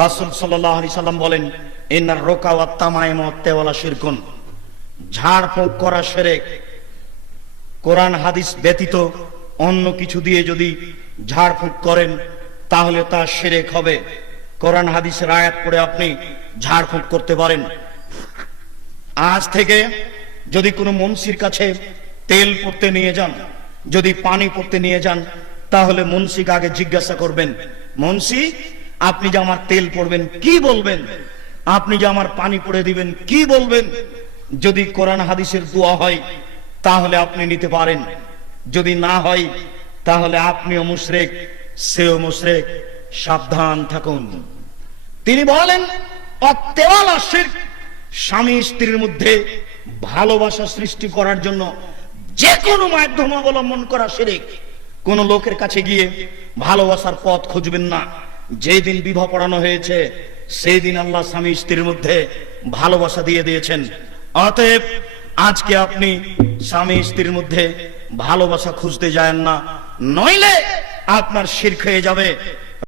রাসুল সাল্লাম বলেন, ইন্নার রোকা ওয়া তামাইম তেওয়ালা শিরকুন। ঝাড় করা সেরেক। কোরআন, হাদিস ব্যতীত অন্য কিছু দিয়ে যদি ঝাড় ফুঁক করেন, তাহলে তা সেরেক হবে। কোরআন হাদিসের আয়াত করে আপনি ঝাড় ফুঁক করতে পারেন। আজ থেকে যদি কোনো মুন্সির কাছে তেল পড়তে নিয়ে যান, যদি পানি পড়তে নিয়ে যান, তাহলে মুন্সিকে আগে জিজ্ঞাসা করবেন, মুন্সি আপনি যে আমার তেল পড়বেন, কি বলবেন? আপনি যে আমার পানি পড়ে দিবেন, কি বলবেন? যদি কোরআন হাদিসের দোয়া হয়, তাহলে আপনি নিতে পারেন। যদি না হয়, তাহলে আপনিও মুশরেক, সেও মুশরেক। সাবধান থাকুন। তিনি বলেন স্বামী স্ত্রীর মধ্যে ভালোবাসা সৃষ্টি করার জন্য যে কোনো মাধ্যম অবলম্বন করা শিরিক। কোন লোকের কাছে গিয়ে ভালোবাসার পথ খুঁজবেন না। যেই দিন বিবাহ পড়ানো হয়েছে সেই দিন আল্লাহ স্বামী স্ত্রীর মধ্যে ভালোবাসা দিয়ে দিয়েছেন। অতএব আজকে আপনি স্বামী স্ত্রীর মধ্যে ভালোবাসা খুঁজতে যায় না, নইলে আপনার শির হয়ে যাবে।